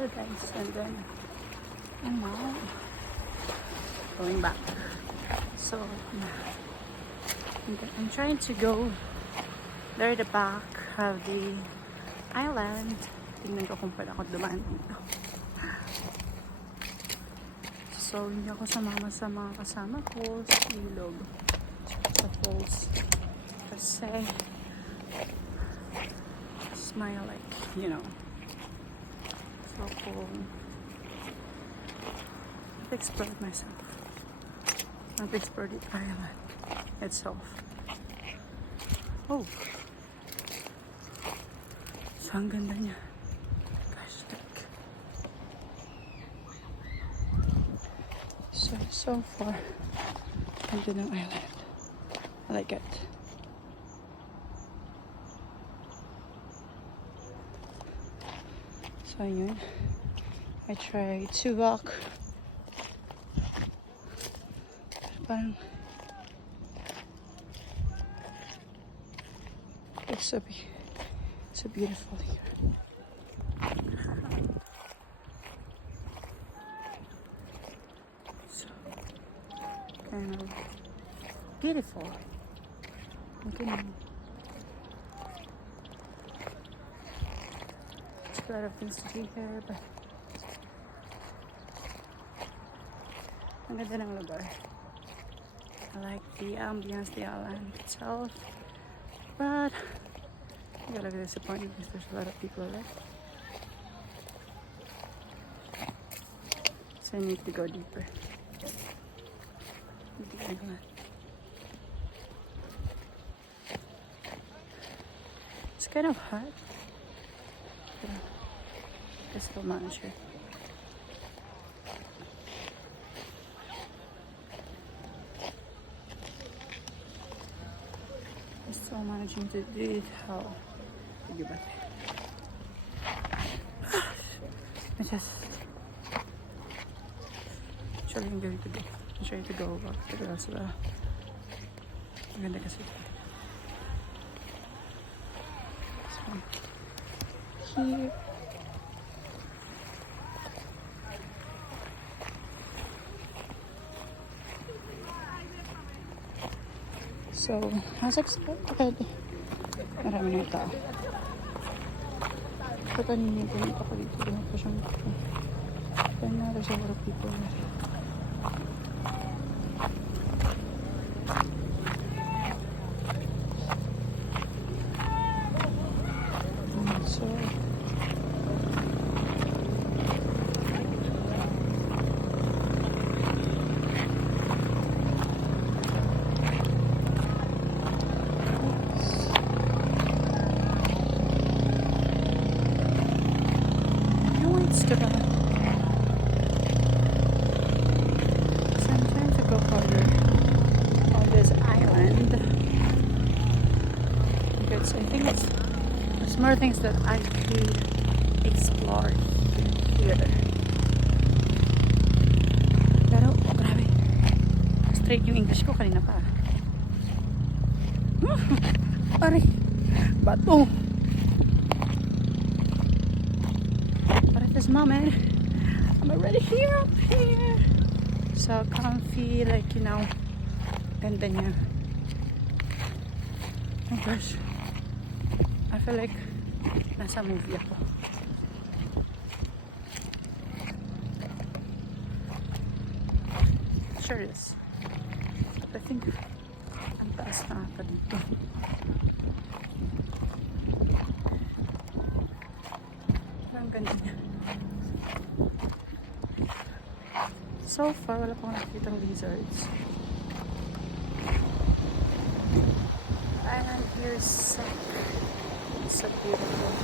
paradise, and then now going back. So and then I'm trying to go there at the back of the island. Tingnan ko kung pwede ako dumaan dito. So hindi ako sumama sa mga kasama ko sa ilog, sa falls, kasi smile like, you know. So cool. I've explored myself. I've explored the island itself. Oh. So ang ganda niya. Gosh, look. So far. Ang ganda ng island. I like it. So yun. I try to walk. Parang it's so beautiful here. So kind of beautiful. Okay. There's a lot of things to do here, but ang ganda ng lugar. I like the ambience, the island itself, but I got a bit disappointed because there's a lot of people left. So I need to go deeper. It's kind of hot. I still manage it. Still managing to do it how you bet. I just actually I'm going to go. I'm trying to go back to the rest of the maganda kasi. So here so, as expected, marami na tao. So, kanina ganito ako dito. Ganito pa siyang dito. Then now there's a lot of people there. So, I'm trying to go further on this island because I think there's more things that I could explore here. Pero, oh, grabe. Straight yung English ko kanina pa. Pare, bato. But at this moment, I'm already here, up here. So comfy, like, you know, ganda niya. Oh gosh. I feel like nasa movie ako. Sure is. I think ang taas na ata dito. Ang ganda niya. So far, wala pang nakikitang lizards. The island here is so beautiful.